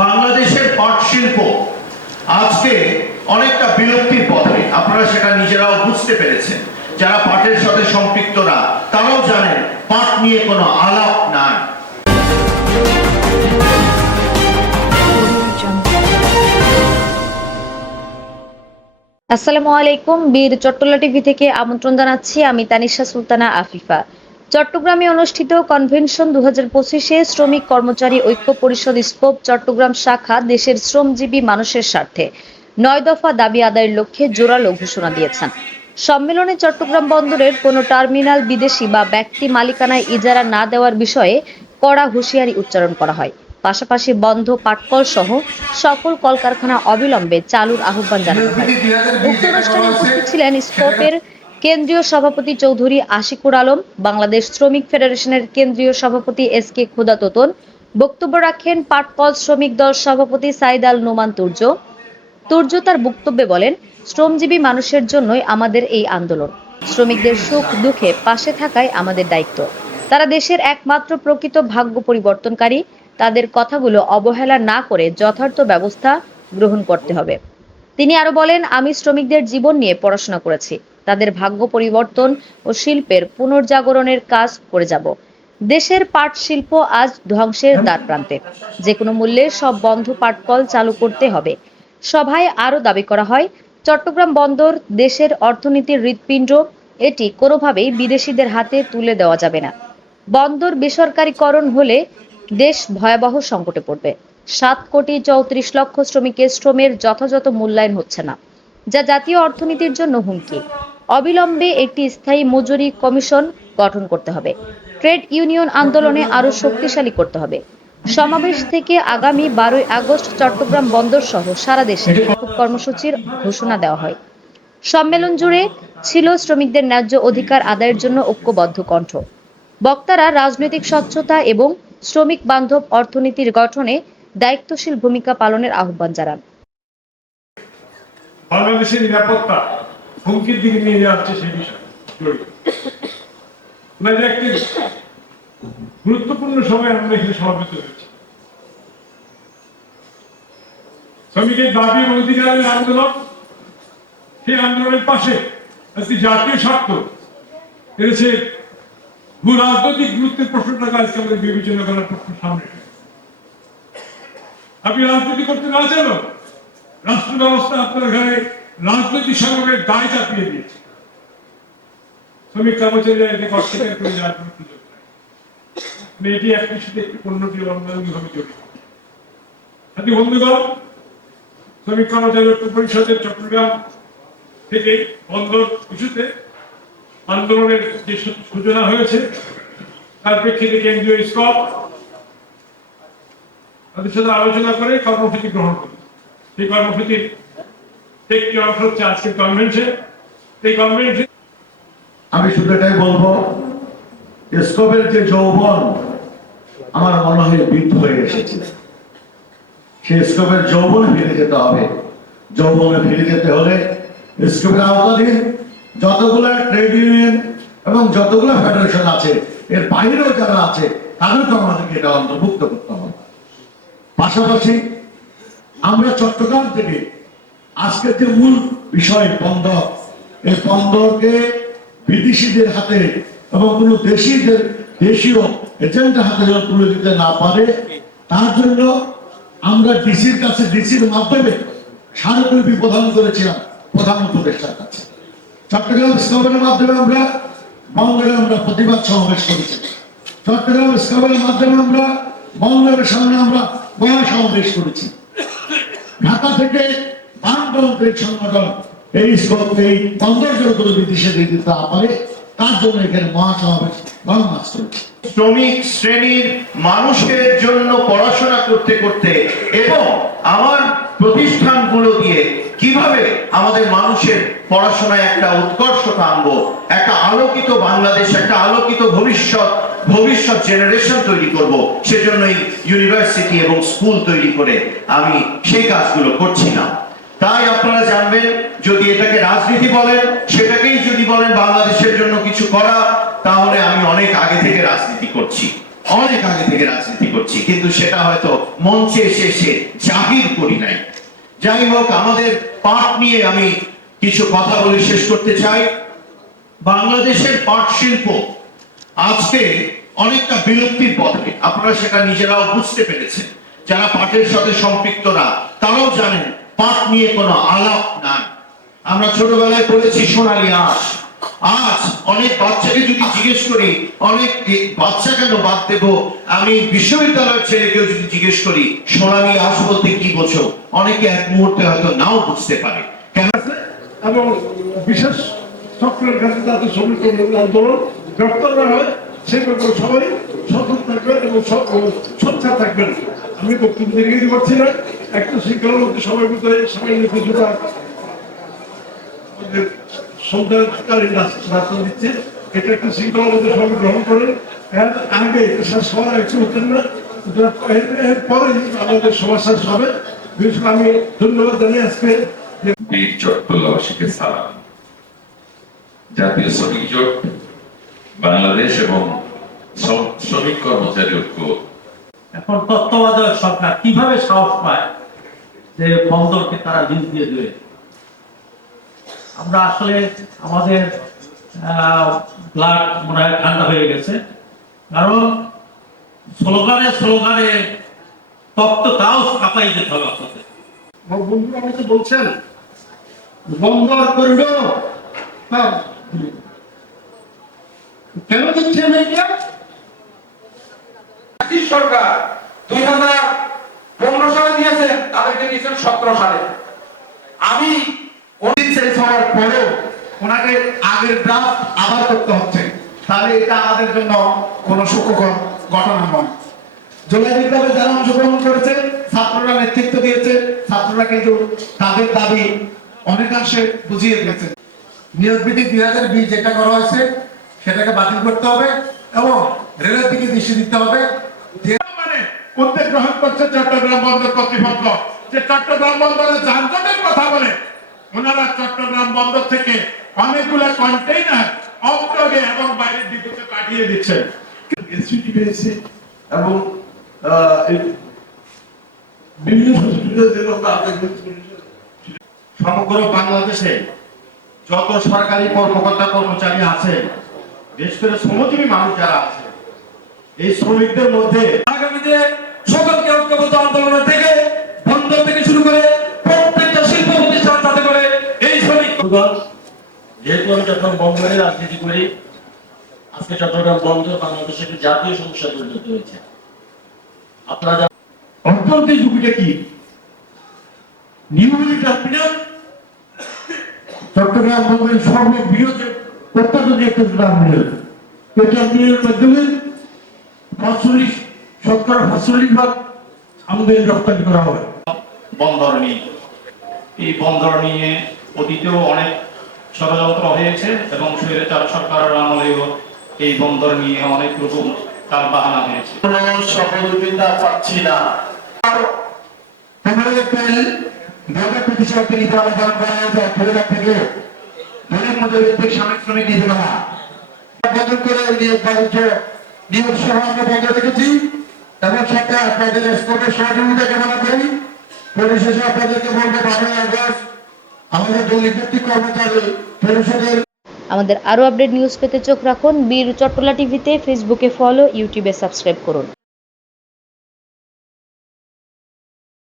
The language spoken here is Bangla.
বাংলাদেশের পাট শিল্প। আজকে অনেকটা বিলুপ্তির পথে আপনারা সেটা নিজেরাও বুঝতে পেরেছেন। যারা পাটের সাথে সম্পৃক্ত না, তারাও জানেন পাট নিয়ে কোনো আলাপ নাই। আসসালামু আলাইকুম, বীর চট্টলা টিভি থেকে আমন্ত্রণ জানাচ্ছি আমি তানিশা সুলতানা আফিফা। চট্টগ্রামে অনুষ্ঠিত কনভেনশন দু হাজার পঁচিশে শ্রমিক কর্মচারী ঐক্য পরিষদ স্কোপ চট্টগ্রাম শাখা দেশের শ্রমজীবী মানুষের স্বার্থে। নয় দফা দাবি আদায়ের লক্ষ্যে জোরালো ঘোষণা দিয়েছেন। সম্মেলনে চট্টগ্রাম বন্দরের কোনো টার্মিনাল বিদেশি বা ব্যক্তি মালিকানায় ইজারা না দেওয়ার বিষয়ে কড়া হুঁশিয়ারি উচ্চারণ করা হয়। পাশাপাশি বন্ধ পাটকল সহ সকল কলকারখানা অবিলম্বে চালুর আহ্বান জানানো হয়। উক্ত অনুষ্ঠানে উপস্থিত ছিলেন স্কোপের কেন্দ্রীয় সভাপতি চৌধুরী আশিকুর আলম, বাংলাদেশ শ্রমিক ফেডারেশনের কেন্দ্রীয় সভাপতি এস কে খুদা তোতন বক্তব্য রাখেন পাটকল শ্রমিক দল সভাপতি সাইদ আল নোমান তুর্য। তুর্য তার বক্তব্যে বলেন, শ্রমজীবী মানুষের জন্যই আমাদের এই আন্দোলন। শ্রমিকদের সুখ দুঃখে পাশে থাকাই আমাদের দায়িত্ব। তারা দেশের একমাত্র প্রকৃত ভাগ্য পরিবর্তনকারী। তাদের কথাগুলো অবহেলা না করে যথার্থ ব্যবস্থা গ্রহণ করতে হবে। তিনি আরও বলেন, আমি শ্রমিকদের জীবন নিয়ে পড়াশোনা করেছি। তাদের ভাগ্য পরিবর্তন ও শিল্পের পুনর্জাগরণের কাজ করে যাব। দেশের পাট শিল্প আজ ধ্বংসের দ্বার প্রান্তে যে কোনো মূল্যে সব বন্ধ পাটকল চালু করতে হবে। সভায় আরও দাবি করা হয়, চট্টগ্রাম বন্দর দেশের অর্থনীতির হৃৎপিণ্ড, এটি কোনোভাবেই বিদেশিদের হাতে তুলে দেওয়া যাবে না। বন্দর বেসরকারীকরণ হলে দেশ ভয়াবহ সংকটে পড়বে। সাত কোটি চৌত্রিশ লক্ষ শ্রমিকের শ্রমের যথাযথ মূল্যায়ন হচ্ছে না, যা জাতীয় অর্থনীতির জন্য হুমকি। অবিলম্বে একটি স্থায়ী মজুরি কমিশন গঠন করতে হবে। ট্রেড ইউনিয়ন আন্দোলনে আরও শক্তিশালী করতে হবে। সমাবেশ থেকে আগামী বারোই আগস্ট চট্টগ্রাম বন্দর সহ সারা দেশে বিক্ষোভ কর্মসূচির ঘোষণা দেওয়া হয়। সম্মেলন জুড়ে ছিল শ্রমিকদের ন্যায্য অধিকার আদায়ের জন্য ঐক্যবদ্ধ কণ্ঠ। বক্তারা রাজনৈতিক স্বচ্ছতা এবং শ্রমিক বান্ধব অর্থনীতির গঠনে দায়িত্বশীল ভূমিকা পালনের আহ্বান জানান। বাংলাদেশের নিরাপত্তা হুমকির দিকে নিয়ে যাচ্ছে সেই বিষয়। একটি গুরুত্বপূর্ণ সময় আমরা এখানে সমাবেত হয়েছি। শ্রমিকের দাবি এবং অধিকারের আন্দোলন, সেই আন্দোলনের পাশে একটি জাতীয় স্বার্থ এসে ভূ রাজনৈতিক গুরুত্বের প্রশ্নটাকে আজকে আমাদের বিবেচনা করার প্রশ্ন সামনে আপনি রাজনীতি করতে না চানো রাষ্ট্র ব্যবস্থা আপনার ঘরে রাজনৈতিক সংগ্রামের দায় চাপিয়ে দিয়েছে। শ্রমিক কর্মচারীরা অস্বীকার করে যাওয়ার কোনো এটি একটি সাথে একটি অন্যটি অন্যান্যভাবে জড়িত। সাথী বন্ধুগণ, শ্রমিক কর্মচারী ঐক্য পরিষদের চট্টগ্রাম থেকে বন্দর ইস্যুতে আন্দোলনের যে সূচনা হয়েছে, তার প্রেক্ষিতে কেন্দ্রীয় স্কপ তাদের সাথে আলোচনা করে কর্মসূচি গ্রহণ করি সেই কর্মসূচির একটি অংশ হচ্ছে আজকের কনভেনশন এই কনভেনশন আমি শুধু এটাই বলব স্কোপের যে যৌবন আমার মনে হয় বৃদ্ধ হয়ে এসেছে। সেই স্কোপের যৌবনে ফিরে যেতে হবে। যৌবনে ফিরে যেতে হলে স্কোপের আওতাধীন যতগুলো ট্রেড ইউনিয়ন এবং যতগুলো ফেডারেশন আছে, এর বাইরেও যারা আছে তাদেরকে আমাদেরকে এটা অন্তর্ভুক্ত করতে হবে। পাশাপাশি আমরা চট্টগ্রাম থেকে আজকের যে মূল বিষয় বন্দর, এই বন্দরকে বিদেশিদের হাতে এবং কোন দেশিদের, দেশীয় এজেন্টের হাতে যেন তুলে দিতে না পারে, তার জন্য আমরা ডিসির কাছে, ডিসির মাধ্যমে স্মারকলিপি প্রদান করেছিলাম প্রধান উপদেষ্টার কাছে। চট্টগ্রাম স্কবের মাধ্যমে আমরা, বন্দরে আমরা প্রতিবাদ সমাবেশ করেছি। চট্টগ্রাম স্কবের মাধ্যমে আমরা বন্দরের সামনে আমরা মহা সমাবেশ করেছি। ঢাকা থেকে বামপন্থী সংগঠন এই এই জগত বিদেশে দিতে না পারে, তার জন্য এখানে মহাসমাবেশ শ্রমিক শ্রেণির মানুষের জন্য পড়াশোনা করতে করতে এবং আমার প্রতিষ্ঠানগুলো দিয়ে কীভাবে আমাদের মানুষের পড়াশোনায় একটা উৎকর্ষতা আনব, একটা আলোকিত বাংলাদেশ, একটা আলোকিত ভবিষ্যৎ ভবিষ্যৎ জেনারেশন তৈরি করব, সেজন্যই ইউনিভার্সিটি এবং স্কুল তৈরি করে আমি সেই কাজগুলো করছি না। তাই আপনারা জানবেন, যদি এটাকে রাজনীতি বলেন, সেটাকেই যদি বলেন বাংলাদেশের জন্য কিছু করা, তাহলে আমি অনেক আগে থেকে রাজনীতি করছি। অনেক আগে থেকে রাজনীতি করছি, কিন্তু সেটা হয়তো মঞ্চে এসে এসে জাহির করি নাই। যাই হোক, আমাদের পাঠ নিয়ে আমি কিছু কথা বলে শেষ করতে চাই। বাংলাদেশের পাট শিল্প আজকে অনেকটা বিলুপ্তির পথে। আপনারা সেটা নিজেরাও বুঝতে পেরেছেন। যারা পাটের সাথে সম্পৃক্ত না, তারাও জানেন পাট নিয়ে কোনো আলাপ নাই। আমরা ছোটবেলায় পড়েছি সোনালী আঁশ। আজ অনেক বাচ্চাকে যদি জিজ্ঞেস করি, অনেক বাচ্চা কেন বাদ দেব? আমি বিশ্ববিদ্যালয়ের ছেলেকেও যদি জিজ্ঞেস করি, সোনালী আঁশ বলতে কি বোঝো? অনেকে এক মুহূর্তে হয়তো নাও বুঝতে পারে। কেন? এবং বিশেষ চক্রের কাছে তাদের শ্রমিক আন্দোলন গ্রেপ্তার না হয় সে ব্যাপারে সবাই সচেতন থাকবেন এবং স- ও সোচ্চার থাকবেন। আমি বক্তব্য দেখে করছি না। একটা শৃঙ্খলার মধ্যে সবাই মধ্যে সামান্য কিছুটা আমাদের সন্ধ্যাকালীন রাস্তা দিচ্ছে। এটা একটা শৃঙ্খলার মধ্যে সবাই গ্রহণ করেন এর আগে হওয়ার একটু হতেন না। এরপরে আমাদের সমস্যা হবে। বিশেষ করে আমি ধন্যবাদ জানিয়ে আজকে বীর চট্টগ্রামবাসীকে সালাম। জাতীয় শ্রমিক জোট বাংলাদেশ এবং শ্রম- শ্রমিক কর্মচারী ঐক্য। এখন তত্ত্বাবধায়ক সরকার কীভাবে সাহস পায়? যে বন্দরকে তারা লিজ দিয়ে দেবে আমরা আসলে আমাদের ব্লাড মনে হয় ঠান্ডা হয়ে গেছে। কারণ স্লোগানে স্লোগানে তত্ত্ব তাও কাঁপাই যেতে হবে আপনাদের। বন্ধুরা আমাকে বলছেন বন্দর করিডোর হ্যাঁ। কেন দিচ্ছেন এইটা সরকার দুই হাজার পনেরো সালে দিয়েছেন তাদেরকে দিয়েছেন সতেরো সালে। আমি চেঞ্জ হওয়ার পরেও ওনাকে আগের ড্রাফট আবার করতে হচ্ছে। তাহলে এটা আমাদের জন্য সুখকর ঘটনা নয়। জুলাই বিপ্লবে যারা অংশগ্রহণ করেছে, ছাত্ররা নেতৃত্ব দিয়েছে, ছাত্ররা কিন্তু তাদের দাবি অনেকাংশে বুঝিয়ে দিয়েছে। নিয়োগ বিধি দুই হাজার বিশ যেটা করা হয়েছে, সেটাকে বাতিল করতে হবে এবং রেলের দিকে দৃষ্টি দিতে হবে। মানে উদ্যোগ গ্রহণ করছে চট্টগ্রাম বন্দর কর্তৃপক্ষ। যে চট্টগ্রাম বন্দরের যানজটের কথা বলে ওনারা চট্টগ্রাম বন্দর থেকে অনেকগুলো কন্টেইনার অগ্রগে এবং বাইরের দিকে পাঠিয়ে দিচ্ছেন এসিটি পেয়েছে এবং আহ, বিভিন্ন সমগ্র বাংলাদেশে যত সরকারি কর্মকর্তা কর্মচারী আছে বিশেষ করে শ্রমজীবী মানুষ যারা আছে এই শ্রমিকদের মধ্যে আগামীতে সকলকে ঐক্যবদ্ধ আন্দোলন থেকে বন্দর থেকে শুরু করে প্রত্যেকটা শিল্প প্রতিষ্ঠান যাতে করে এই শ্রমিক যেহেতু আমি চট্টগ্রাম বন্দরে রাজনীতি করি আজকে চট্টগ্রাম বন্দর বাংলাদেশের জাতীয় সমস্যা পরিণত হয়েছে। আপনারা অর্থনৈতিক ঝুঁকিটা কি? টার্মিনাল চট্টগ্রাম বন্দরের সর্ববৃহৎ অত্যাধুনিক একটা টার্মিনাল এই টার্মিনালের মাধ্যমে পাঁচচল্লিশ শতকরা পাঁচচল্লিশ ভাগ আমদানি রপ্তানি করা হয় বন্দর নিয়ে। এই বন্দর নিয়ে অতীতেও অনেক ষড়যন্ত্র হয়েছে এবং স্বৈরাচার সরকারের আমলেও এই বন্দর নিয়ে অনেক রকম তার বাহানা হয়েছে। কোনো সহযোগিতা পাচ্ছি না। পনেরো এপ্রিল ঢাকা প্রতিষ্ঠানকে নীতি আবেদন করা হয়েছে ফেরত থেকে দৈনিক মজুরিতে শ্রমিক শ্রমিক নীতি না বদল করে নিয়োগ বাণিজ্য নিয়োগ সহ আমরা বন্ধ রেখেছি। এবং সাথে আপনাদের স্পোর্টের সহযোগিতা কামনা করি পরিশেষে আপনাদেরকে আমাদের দলীয় কর্মচারী পরিষদের আমাদের আরও আপডেট নিউজ পেতে চোখ রাখুন। বীর চট্টলা টিভিতে ফেসবুকে ফলো ইউটিউবে সাবস্ক্রাইব করুন।